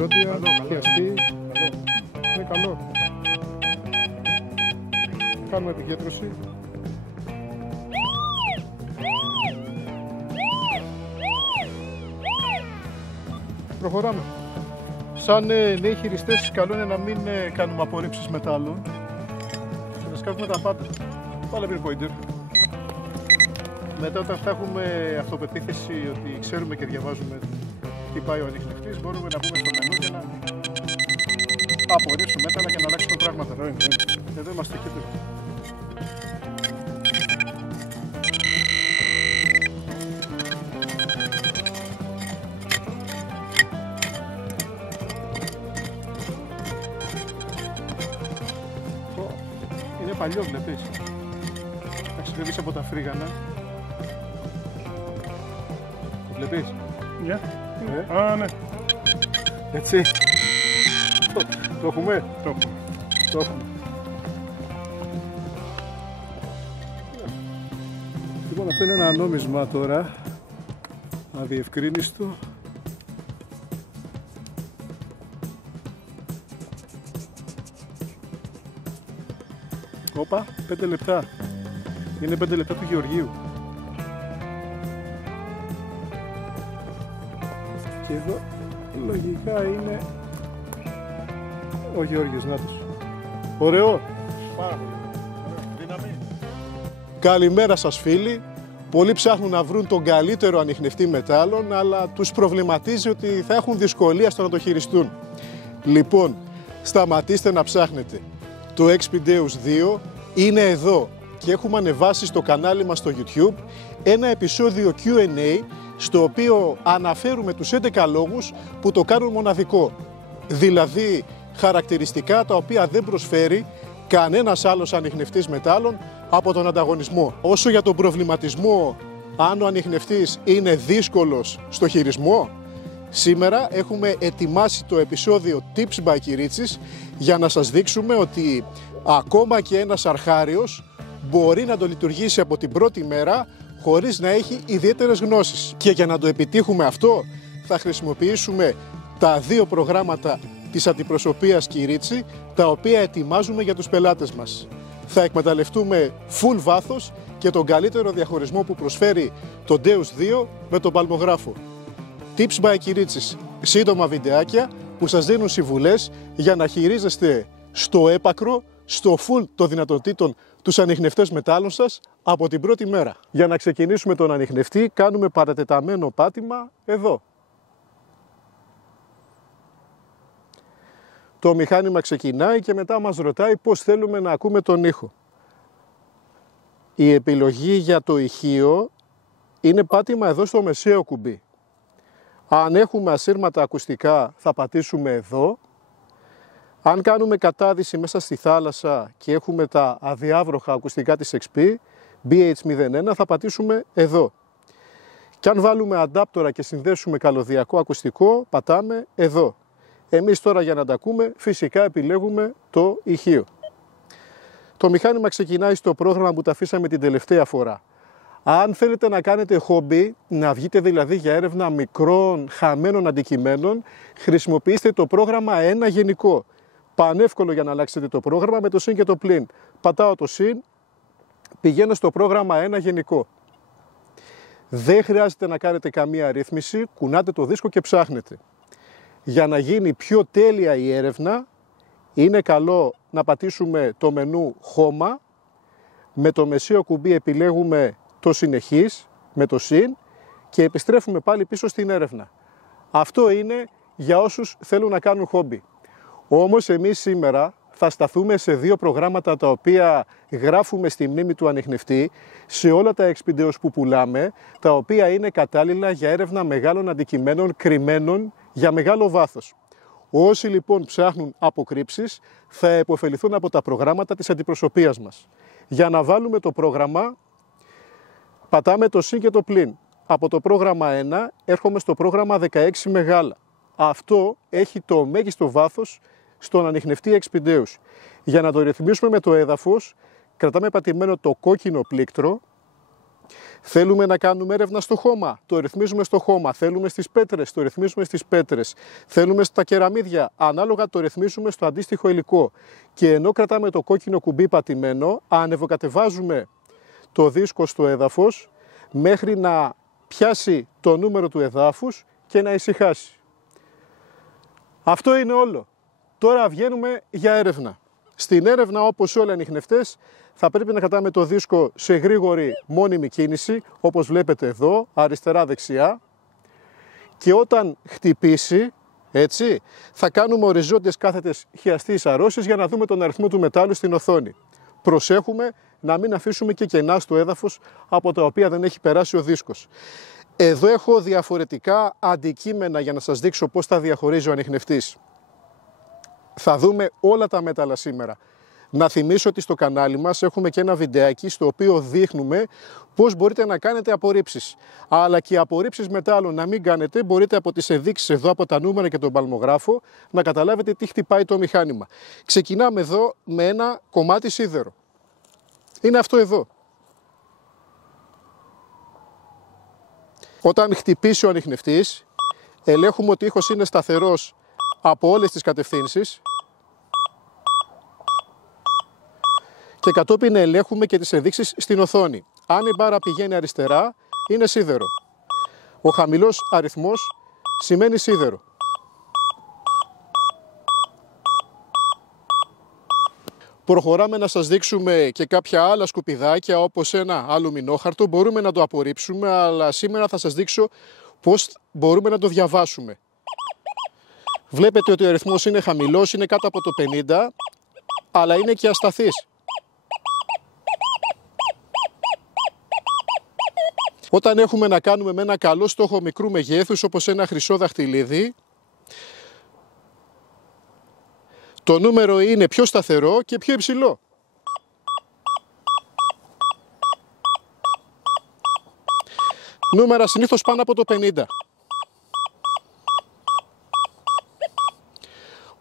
ζώδια, πιαστή. Είναι καλό. Κάνουμε επικέντρωση. Προχωράμε. Σαν νέοι χειριστές, καλό είναι να μην κάνουμε απορρίψεις μετάλλων και να σκάβουμε τα πάντα. Πάλε pinpointer. Μετά, όταν θα έχουμε αυτοπεποίθηση ότι ξέρουμε και διαβάζουμε τι πάει ο ανιχνευτής, μπορούμε να μπούμε στο μενού για να απορρίψουμε μέταλλα και να αλλάξουμε πράγματα. Εδώ είμαστε και εδώ. Είναι παλιό, βλέπεις. Αξιολογείς από τα φρίγανα. Το βλέπεις. Ναι. Α, ναι. Έτσι. Το έχουμε. Το έχουμε. Το έχουμε. Λοιπόν, αυτό είναι ένα νόμισμα τώρα. Αδιευκρίνιστο. Όπα, 5 λεπτά. Είναι 5 λεπτά του Γεωργίου. Και εδώ λογικά είναι ο Γεώργιος, νάτος. Ωραίο. Πάρα πολύ. Δύναμη. Καλημέρα σας φίλοι. Πολλοί ψάχνουν να βρουν τον καλύτερο ανιχνευτή μετάλλων, αλλά τους προβληματίζει ότι θα έχουν δυσκολία στο να το χειριστούν. Λοιπόν, σταματήστε να ψάχνετε. Το Expideus 2 είναι εδώ και έχουμε ανεβάσει στο κανάλι μας στο YouTube ένα επεισόδιο Q&A στο οποίο αναφέρουμε τους 11 λόγους που το κάνουν μοναδικό. Δηλαδή χαρακτηριστικά τα οποία δεν προσφέρει κανένας άλλος ανιχνευτής μετάλλων από τον ανταγωνισμό. Όσο για τον προβληματισμό αν ο ανιχνευτής είναι δύσκολος στο χειρισμό, σήμερα έχουμε ετοιμάσει το επεισόδιο Tips by Kyritsis για να σας δείξουμε ότι ακόμα και ένας αρχάριος μπορεί να το λειτουργήσει από την πρώτη μέρα χωρίς να έχει ιδιαίτερες γνώσεις. Και για να το επιτύχουμε αυτό θα χρησιμοποιήσουμε τα δύο προγράμματα της αντιπροσωπείας Kyritsi, τα οποία ετοιμάζουμε για τους πελάτες μας. Θα εκμεταλλευτούμε full βάθος και τον καλύτερο διαχωρισμό που προσφέρει το Deus 2 με τον παλμογράφο. Tips by Kyritsis, σύντομα βιντεάκια που σας δίνουν συμβουλές για να χειρίζεστε στο έπακρο, στο full των δυνατοτήτων τους ανιχνευτές μετάλλων σας από την πρώτη μέρα. Για να ξεκινήσουμε τον ανιχνευτή κάνουμε παρατεταμένο πάτημα εδώ. Το μηχάνημα ξεκινάει και μετά μας ρωτάει πώς θέλουμε να ακούμε τον ήχο. Η επιλογή για το ηχείο είναι πάτημα εδώ στο μεσαίο κουμπί. Αν έχουμε ασύρματα ακουστικά θα πατήσουμε εδώ. Αν κάνουμε κατάδυση μέσα στη θάλασσα και έχουμε τα αδιάβροχα ακουστικά της XP, BH01, θα πατήσουμε εδώ. Και αν βάλουμε αντάπτορα και συνδέσουμε καλωδιακό ακουστικό, πατάμε εδώ. Εμείς τώρα για να τα ακούμε φυσικά επιλέγουμε το ηχείο. Το μηχάνημα ξεκινάει στο πρόγραμμα που τα αφήσαμε την τελευταία φορά. Αν θέλετε να κάνετε χόμπι, να βγείτε δηλαδή για έρευνα μικρών χαμένων αντικειμένων, χρησιμοποιήστε το πρόγραμμα 1 γενικό. Πανεύκολο για να αλλάξετε το πρόγραμμα με το συν και το πλην. Πατάω το συν, πηγαίνω στο πρόγραμμα 1 γενικό. Δεν χρειάζεται να κάνετε καμία ρύθμιση, κουνάτε το δίσκο και ψάχνετε. Για να γίνει πιο τέλεια η έρευνα, είναι καλό να πατήσουμε το μενού χώμα, με το μεσαίο κουμπί επιλέγουμε το συνεχής, με το συν και επιστρέφουμε πάλι πίσω στην έρευνα. Αυτό είναι για όσους θέλουν να κάνουν χόμπι. Όμως εμείς σήμερα θα σταθούμε σε δύο προγράμματα τα οποία γράφουμε στη μνήμη του ανιχνευτή σε όλα τα Expideus που πουλάμε, τα οποία είναι κατάλληλα για έρευνα μεγάλων αντικειμένων κρυμμένων για μεγάλο βάθος. Όσοι λοιπόν ψάχνουν αποκρύψεις θα επωφεληθούν από τα προγράμματα της αντιπροσωπείας μας. Για να βάλουμε το πρόγραμμα πατάμε το συν και το πλην. Από το πρόγραμμα 1 έρχομαι στο πρόγραμμα 16 μεγάλα. Αυτό έχει το μέγιστο βάθος στον ανιχνευτή Expideus. Για να το ρυθμίσουμε με το έδαφος, κρατάμε πατημένο το κόκκινο πλήκτρο, Θέλουμε να κάνουμε έρευνα στο χώμα, το ρυθμίζουμε στο χώμα. Θέλουμε στις πέτρες, το ρυθμίζουμε στις πέτρες. Θέλουμε στα κεραμίδια, ανάλογα το ρυθμίζουμε στο αντίστοιχο υλικό. Και ενώ κρατάμε το κόκκινο κουμπί πατημένο, ανεβοκατεβάζουμε το δίσκο στο έδαφος μέχρι να πιάσει το νούμερο του εδάφους και να ησυχάσει. Αυτό είναι όλο. Τώρα βγαίνουμε για έρευνα. Στην έρευνα, όπως όλοι οι ανιχνευτές, θα πρέπει να κρατάμε το δίσκο σε γρήγορη μόνιμη κίνηση, όπως βλέπετε εδώ, αριστερά-δεξιά. Και όταν χτυπήσει, έτσι, θα κάνουμε οριζόντιες κάθετες χιαστείς αρρώσεις για να δούμε τον αριθμό του μετάλλου στην οθόνη. Προσέχουμε να μην αφήσουμε και κενά στο έδαφος από τα οποία δεν έχει περάσει ο δίσκος. Εδώ έχω διαφορετικά αντικείμενα για να σας δείξω πώς τα διαχωρίζει ο ανιχνευτής. Θα δούμε όλα τα μέταλλα σήμερα. Να θυμίσω ότι στο κανάλι μας έχουμε και ένα βιντεάκι στο οποίο δείχνουμε πώς μπορείτε να κάνετε απορρίψεις. Αλλά και απορρίψεις μετάλλων να μην κάνετε, μπορείτε από τις ενδείξεις εδώ, από τα νούμερα και τον παλμογράφο, να καταλάβετε τι χτυπάει το μηχάνημα. Ξεκινάμε εδώ με ένα κομμάτι σίδερο. Είναι αυτό εδώ. Όταν χτυπήσει ο ανιχνευτής, ελέγχουμε ότι ο ήχος είναι σταθερός από όλες τις κατευθύνσεις και κατόπιν ελέγχουμε και τις ενδείξεις στην οθόνη. Αν η μπάρα πηγαίνει αριστερά, είναι σίδερο. Ο χαμηλός αριθμός σημαίνει σίδερο. Προχωράμε να σας δείξουμε και κάποια άλλα σκουπιδάκια, όπως ένα αλουμινόχαρτο. Μπορούμε να το απορρίψουμε, αλλά σήμερα θα σας δείξω πώς μπορούμε να το διαβάσουμε. Βλέπετε ότι ο αριθμός είναι χαμηλός, είναι κάτω από το 50, αλλά είναι και ασταθής. Όταν έχουμε να κάνουμε με ένα καλό στόχο μικρού μεγέθους, όπως ένα χρυσό δαχτυλίδι, το νούμερο είναι πιο σταθερό και πιο υψηλό. Νούμερα συνήθως πάνω από το 50.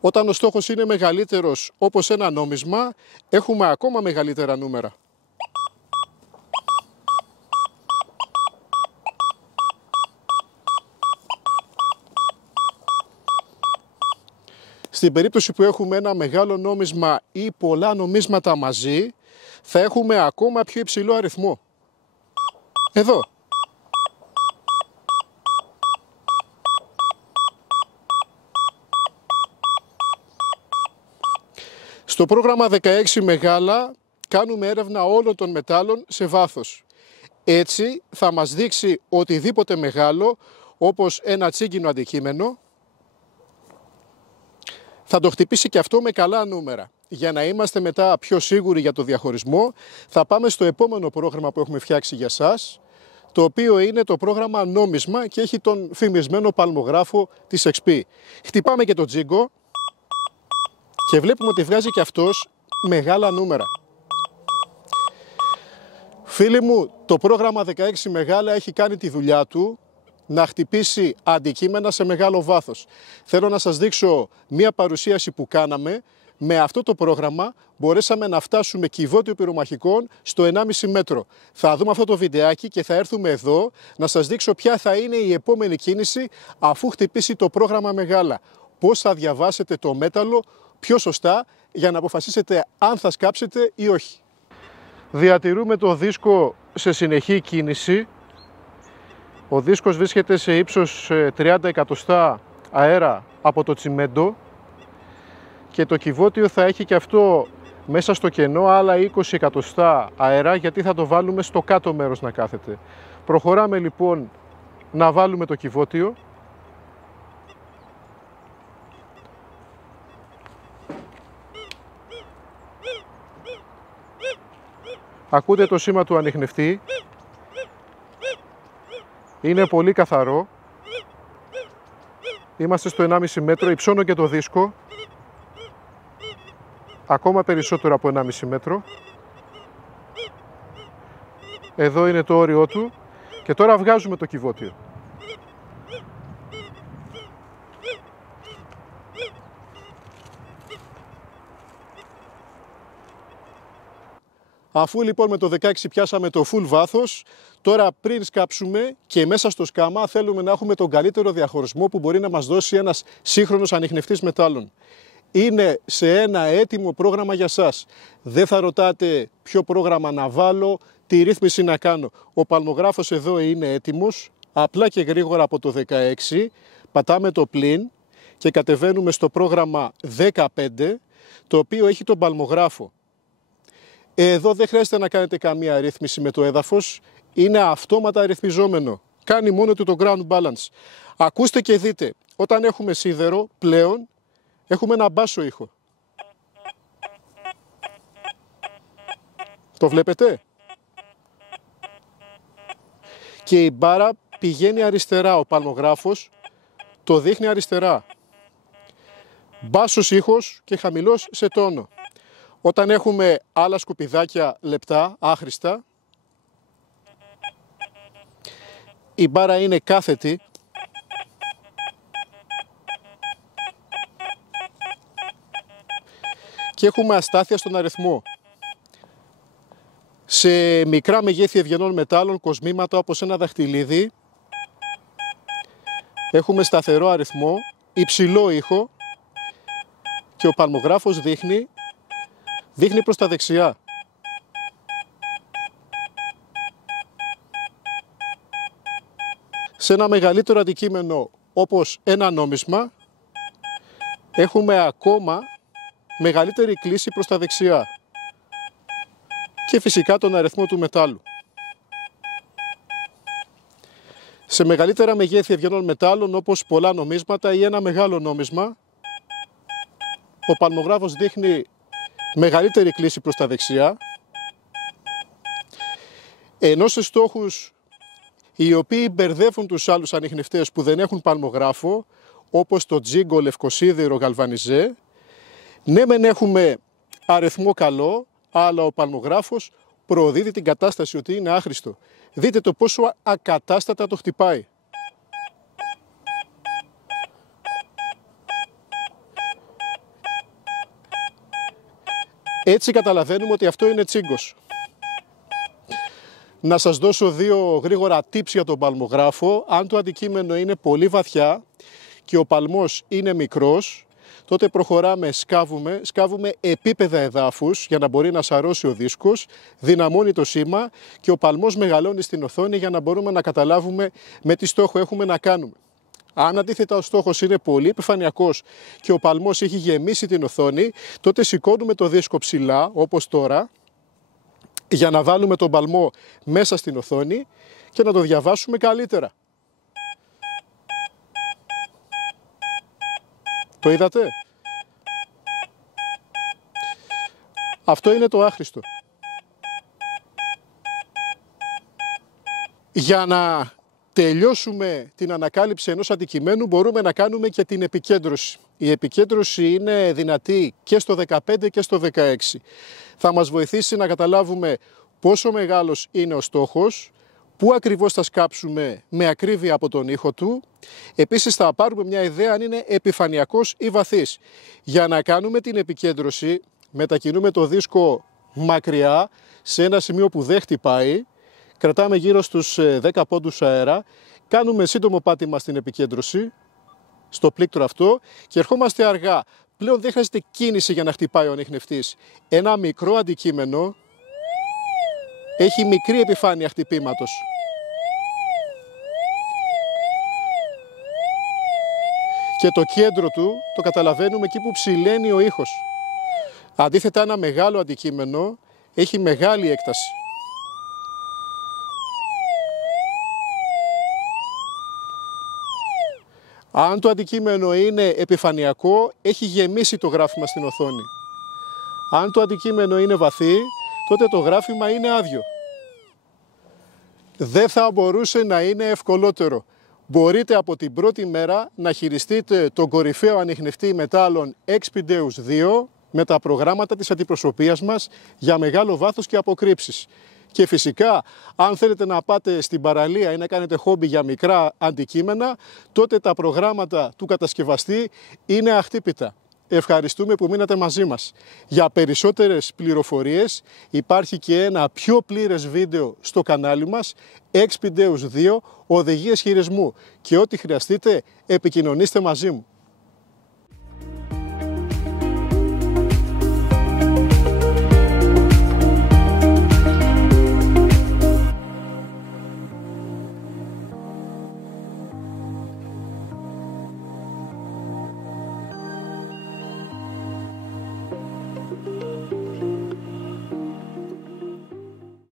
Όταν ο στόχος είναι μεγαλύτερος, όπως ένα νόμισμα, έχουμε ακόμα μεγαλύτερα νούμερα. Στην περίπτωση που έχουμε ένα μεγάλο νόμισμα ή πολλά νομίσματα μαζί, θα έχουμε ακόμα πιο υψηλό αριθμό. Εδώ. Στο πρόγραμμα 16 μεγάλα κάνουμε έρευνα όλων των μετάλλων σε βάθος. Έτσι θα μας δείξει οτιδήποτε μεγάλο, όπως ένα τσίγκινο αντικείμενο, θα το χτυπήσει και αυτό με καλά νούμερα. Για να είμαστε μετά πιο σίγουροι για το διαχωρισμό, θα πάμε στο επόμενο πρόγραμμα που έχουμε φτιάξει για σας, το οποίο είναι το πρόγραμμα νόμισμα και έχει τον φημισμένο παλμογράφο της XP. Χτυπάμε και το τζίγκο και βλέπουμε ότι βγάζει και αυτός μεγάλα νούμερα. Φίλοι μου, το πρόγραμμα 16 μεγάλα έχει κάνει τη δουλειά του να χτυπήσει αντικείμενα σε μεγάλο βάθος. Θέλω να σας δείξω μία παρουσίαση που κάναμε. Με αυτό το πρόγραμμα μπορέσαμε να φτάσουμε κυβότιο πυρομαχικών στο 1,5 μέτρο. Θα δούμε αυτό το βιντεάκι και θα έρθουμε εδώ να σας δείξω ποια θα είναι η επόμενη κίνηση αφού χτυπήσει το πρόγραμμα μεγάλα. Πώς θα διαβάσετε το μέταλλο πιο σωστά για να αποφασίσετε αν θα σκάψετε ή όχι. Διατηρούμε το δίσκο σε συνεχή κίνηση. Ο δίσκος βρίσκεται σε ύψος 30 εκατοστά αέρα από το τσιμέντο και το κυβότιο θα έχει και αυτό μέσα στο κενό άλλα 20 εκατοστά αέρα, γιατί θα το βάλουμε στο κάτω μέρος να κάθεται. Προχωράμε λοιπόν να βάλουμε το κυβότιο. Ακούτε το σήμα του ανιχνευτή. Είναι πολύ καθαρό. Είμαστε στο 1,5 μέτρο. Υψώνω και το δίσκο. Ακόμα περισσότερο από 1,5 μέτρο. Εδώ είναι το όριό του. Και τώρα βγάζουμε το κυβότιο. Αφού λοιπόν με το 16 πιάσαμε το full βάθος, Τώρα πριν σκάψουμε και μέσα στο σκάμα θέλουμε να έχουμε τον καλύτερο διαχωρισμό που μπορεί να μας δώσει ένας σύγχρονος ανιχνευτής μετάλλων. Είναι σε ένα έτοιμο πρόγραμμα για σας. Δεν θα ρωτάτε ποιο πρόγραμμα να βάλω, τι ρύθμιση να κάνω. Ο παλμογράφος εδώ είναι έτοιμος. Απλά και γρήγορα από το 16 πατάμε το πλην και κατεβαίνουμε στο πρόγραμμα 15, το οποίο έχει τον παλμογράφο. Εδώ δεν χρειάζεται να κάνετε καμία ρύθμιση με το έδαφος. Είναι αυτόματα ρυθμιζόμενο. Κάνει μόνο του το ground balance. Ακούστε και δείτε, όταν έχουμε σίδερο πλέον έχουμε ένα μπάσο ήχο. Το βλέπετε? Και η μπάρα πηγαίνει αριστερά, ο παλμογράφος το δείχνει αριστερά. Μπάσος ήχος και χαμηλός σε τόνο. Όταν έχουμε άλλα σκουπιδάκια λεπτά, άχρηστα, η μπάρα είναι κάθετη και έχουμε αστάθεια στον αριθμό. Σε μικρά μεγέθη ευγενών μετάλλων, κοσμήματα όπως ένα δαχτυλίδι, έχουμε σταθερό αριθμό, υψηλό ήχο και ο παλμογράφος δείχνει προς τα δεξιά. Σε ένα μεγαλύτερο αντικείμενο όπως ένα νόμισμα έχουμε ακόμα μεγαλύτερη κλίση προς τα δεξιά και φυσικά τον αριθμό του μετάλλου. Σε μεγαλύτερα μεγέθη ευγενών μετάλλων όπως πολλά νομίσματα ή ένα μεγάλο νόμισμα, ο παλμογράφος δείχνει μεγαλύτερη κλίση προς τα δεξιά, ενώ σε στόχους οι οποίοι μπερδεύουν τους άλλους ανιχνευτές που δεν έχουν παλμογράφο, όπως το τζίγκο, λευκοσίδηρο, γαλβανιζέ, ναι μεν έχουμε αριθμό καλό, αλλά ο παλμογράφος προδίδει την κατάσταση ότι είναι άχρηστο. Δείτε το πόσο ακατάστατα το χτυπάει. Έτσι καταλαβαίνουμε ότι αυτό είναι τσίγκος. Να σας δώσω δύο γρήγορα tips για τον παλμογράφο. Αν το αντικείμενο είναι πολύ βαθιά και ο παλμός είναι μικρός, τότε προχωράμε, σκάβουμε επίπεδα εδάφους για να μπορεί να σαρώσει ο δίσκος, δυναμώνει το σήμα και ο παλμός μεγαλώνει στην οθόνη για να μπορούμε να καταλάβουμε με τι στόχο έχουμε να κάνουμε. Αν αντίθετα ο στόχος είναι πολύ επιφανειακός και ο παλμός έχει γεμίσει την οθόνη, τότε σηκώνουμε το δίσκο ψηλά, όπως τώρα, για να βάλουμε τον παλμό μέσα στην οθόνη και να το διαβάσουμε καλύτερα. Το είδατε? Αυτό είναι το άχρηστο. Για να τελειώσουμε την ανακάλυψη ενός αντικειμένου μπορούμε να κάνουμε και την επικέντρωση. Η επικέντρωση είναι δυνατή και στο 15 και στο 16. Θα μας βοηθήσει να καταλάβουμε πόσο μεγάλος είναι ο στόχος, πού ακριβώς θα σκάψουμε με ακρίβεια από τον ήχο του. Επίσης θα πάρουμε μια ιδέα αν είναι επιφανειακός ή βαθύς. Για να κάνουμε την επικέντρωση μετακινούμε το δίσκο μακριά σε ένα σημείο που δεν χτυπάει. Κρατάμε γύρω στους 10 πόντους αέρα. Κάνουμε σύντομο πάτημα στην επικέντρωση, στο πλήκτρο αυτό και ερχόμαστε αργά. Πλέον δεν χρειάζεται κίνηση για να χτυπάει ο ανιχνευτής. Ένα μικρό αντικείμενο έχει μικρή επιφάνεια χτυπήματος. Και το κέντρο του το καταλαβαίνουμε εκεί που ψηλαίνει ο ήχος. Αντίθετα ένα μεγάλο αντικείμενο έχει μεγάλη έκταση. Αν το αντικείμενο είναι επιφανειακό, έχει γεμίσει το γράφημα στην οθόνη. Αν το αντικείμενο είναι βαθύ, τότε το γράφημα είναι άδειο. Δεν θα μπορούσε να είναι ευκολότερο. Μπορείτε από την πρώτη μέρα να χειριστείτε τον κορυφαίο ανιχνευτή μετάλλων Expideus 2 με τα προγράμματα της αντιπροσωπείας μας για μεγάλο βάθος και αποκρύψεις. Και φυσικά, αν θέλετε να πάτε στην παραλία ή να κάνετε χόμπι για μικρά αντικείμενα, τότε τα προγράμματα του κατασκευαστή είναι αχτύπητα. ευχαριστούμε που μείνατε μαζί μας. Για περισσότερες πληροφορίες υπάρχει και ένα πιο πλήρες βίντεο στο κανάλι μας, Expideus 2, οδηγίες χειρισμού. Και ό,τι χρειαστείτε, επικοινωνήστε μαζί μου.